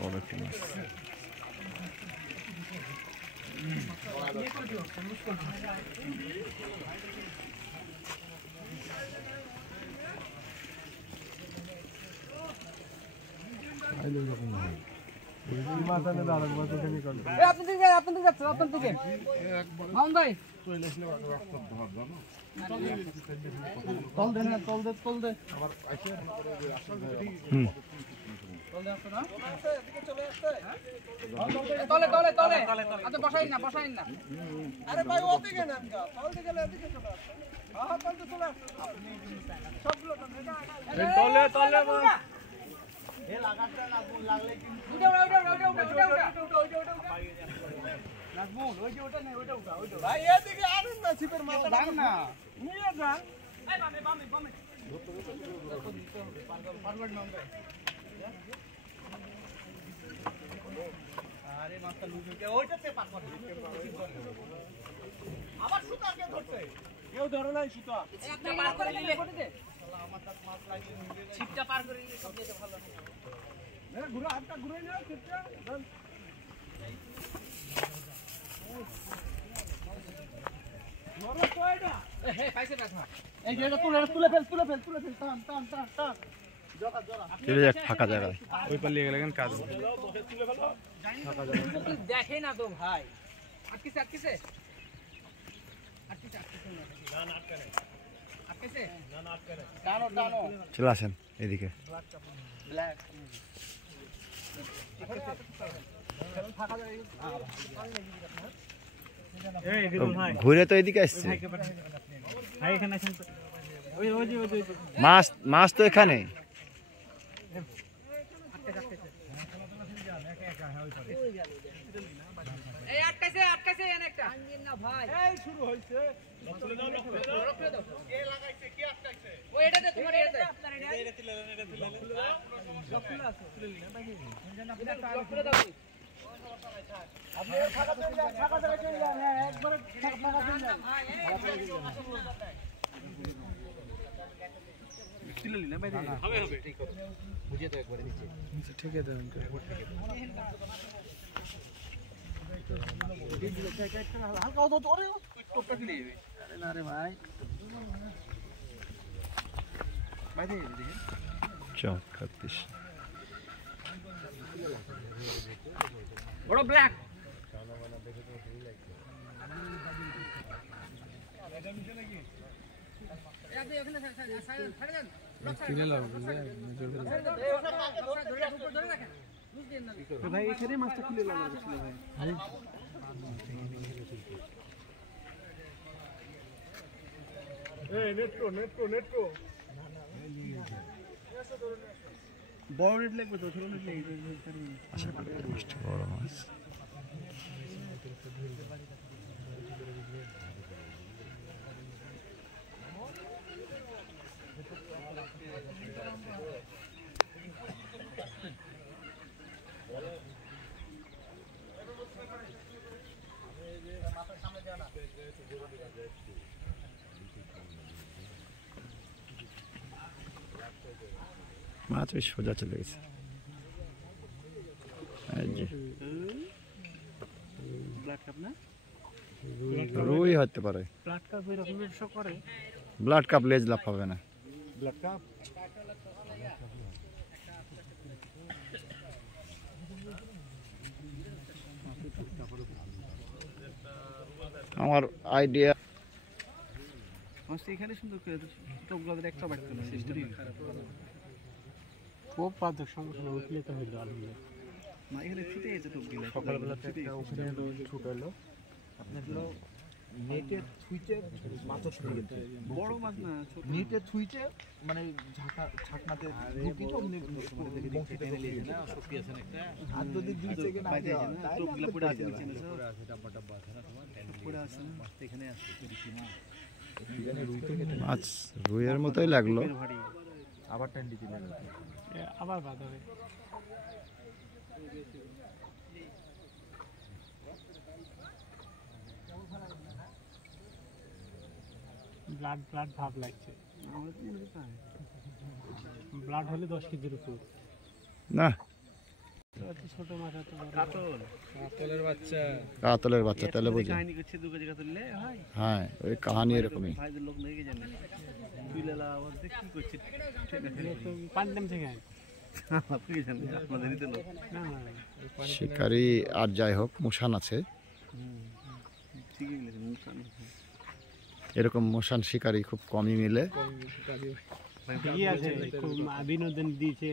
বড় একটি মাছ। ফাঁকা জায়গায় ওই পালিয়ে গেলে কাজ দেখে না তো ভাই চলে আসেন এদিকে। ঘুরে তো এদিকে আসছে মাছ, মাছ তো এখানে। বড় ব্ল্যাক ভাই এখানে মাছটা খুলে লাগানো ছিল ভাই। বড় নেট লাগবে তো, ছোট নেট লাগবে। আশা করি মাছটা বড় মাছ। মাছ ওই সোজা চলে গেছে। রুই হতে পারে। ব্লাড কাপ লেজ লাফাবে না। আমার আইডিয়া এখানে সুন্দর করে টোপগুলোদের একটা বাইট করলাম সিস্টেম খারাপ খুব পাঁচক সমস্যা উঠলে তো হইলো আলহামদুলিল্লাহ। মা এখানে ছুটে গেছে টোপগুলো সকালবেলা ওখানে ছুট হলো আপনার হলো নেটে ছুঁইতে মাছ ছুটে গেছে বড় মাছ না ছোট নেটে ছুঁইতে মানে ছাকনাতে ঢুকি তো বংশী টেনে নিয়ে না শক্তি আছে একটা আর যদি 2 সেকেন্ড আগে যায় টোপগুলো পড়ে আছে নিচে না আছে ডাব্বা ডাব্বা আছে না তোমার পড়ে আছে মাছ এখানে আছে দেখি মা এখানে রুই থেকে মাছ রুইয়ের মতোই লাগলো। আবার টান্ডি দিলেন আবার বাদ হবে। ব্লাড ব্লাড ভাব লাগছে ব্লাড হলে 10 কেজির উপর না ছোট মাছ এত বড় কাতল কাতলের বাচ্চা তাহলে বুঝি কাহিনী করছে দুটো জায়গা তুললে ভাই হ্যাঁ ওই কাহানি এরকমই ভাইদের লোক নেই জানে তুইলা আবার দেখ কি করছে পান্ডেম থেকে আপনি জানেন আপনাদেরই তো লোক না শিকারি আর যাই হোক মুসান আছে ঠিকই বলেছেন মুসান এরকম মুসান শিকারি খুব কমই মিলে আছে খুব বিনোদন দিয়েছে